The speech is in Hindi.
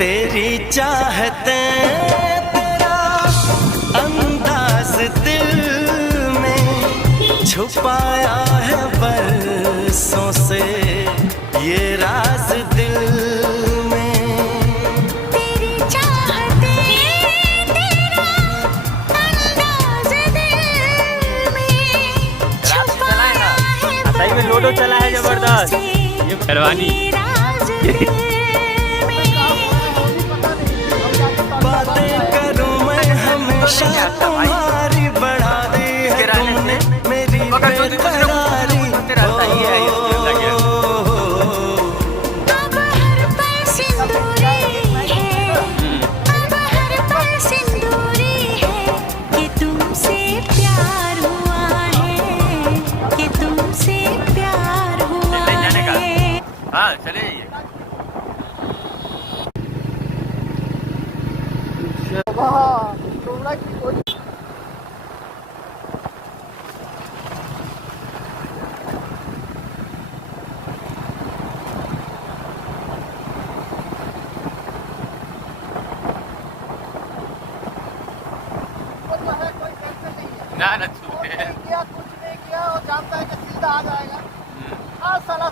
तेरी चाहते तेरा अंदाज दिल में छुपाया है बरसों से ये राज दिल में। तेरी चाहते तेरा अंदाज दिल में छुपाया है सही में लोडो चला है जबरदस्त ये परवानी। बातें करूं मैं हमेशा तुम्हारी बढ़ा दी है तुमने मेरी बेकरारी। अब हर पल सिंदूरी है, अब हर पल सिंदूरी है कि तुमसे प्यार हुआ है, कि तुमसे प्यार हुआ है। हाँ चले जाइए। ना छूटे कुछ नहीं किया और जानता है कि सीधा आ जाएगा। साला